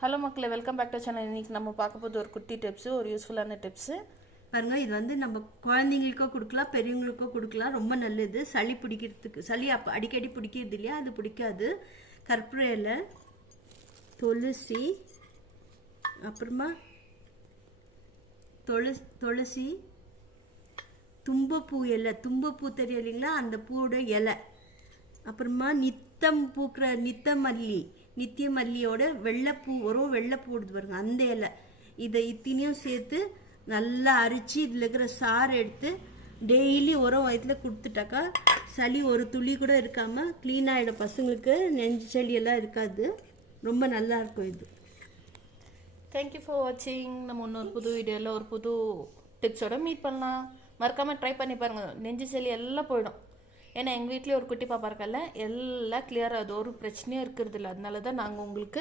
Hello மக்களே, welcome back to channel. இன்றைக்கி நம்ம பார்க்க போது ஒரு குட்டி டிப்ஸு, ஒரு யூஸ்ஃபுல்லான டிப்ஸு பாருங்க. இது வந்து நம்ம குழந்தைங்களுக்கோ கொடுக்கலாம், பெரியவங்களுக்கோ கொடுக்கலாம். ரொம்ப நல்லது. சளி பிடிக்கிறதுக்கு, சளி அப்போ அடிக்கடி பிடிக்கிறது இல்லையா, அது பிடிக்காது. கற்பூர இலை, துளசி, அப்புறமா துளசி, தும்பப்பூ இலை, தும்பப்பூ தெரியும் இல்லைங்களா, அந்த பூவோட இலை. அப்புறமா நித்தம் பூக்கிற நித்திய மல்லியோட வெள்ளைப்பூ வரும், வெள்ளைப்பூ எடுத்து பாருங்க, அந்த இலை. இதை இத்தனையும் சேர்த்து நல்லா அரிச்சு இதில் இருக்கிற சாறு எடுத்து டெய்லி உரம் வயத்தில் கொடுத்துட்டாக்கா சளி ஒரு துளி கூட இருக்காமல் க்ளீன் ஆகிடும். பசங்களுக்கு நெஞ்சு சளியெல்லாம் இருக்காது. ரொம்ப நல்லா இருக்கும் இது. தேங்க்யூ ஃபார் வாட்சிங். நம்ம இன்னொரு புது வீடியோவில் ஒரு புது டிப்ஸோட மீட் பண்ணலாம். மறக்காமல் ட்ரை பண்ணி பாருங்கள். நெஞ்சு சளி எல்லாம் போயிடும். ஏன்னா எங்கள் வீட்லேயே ஒரு குட்டி பாப்பா இருக்கல, எல்லாம் கிளியர் ஆகுது, ஒரு பிரச்சனையும் இருக்கிறது இல்லை. அதனால தான் நாங்கள் உங்களுக்கு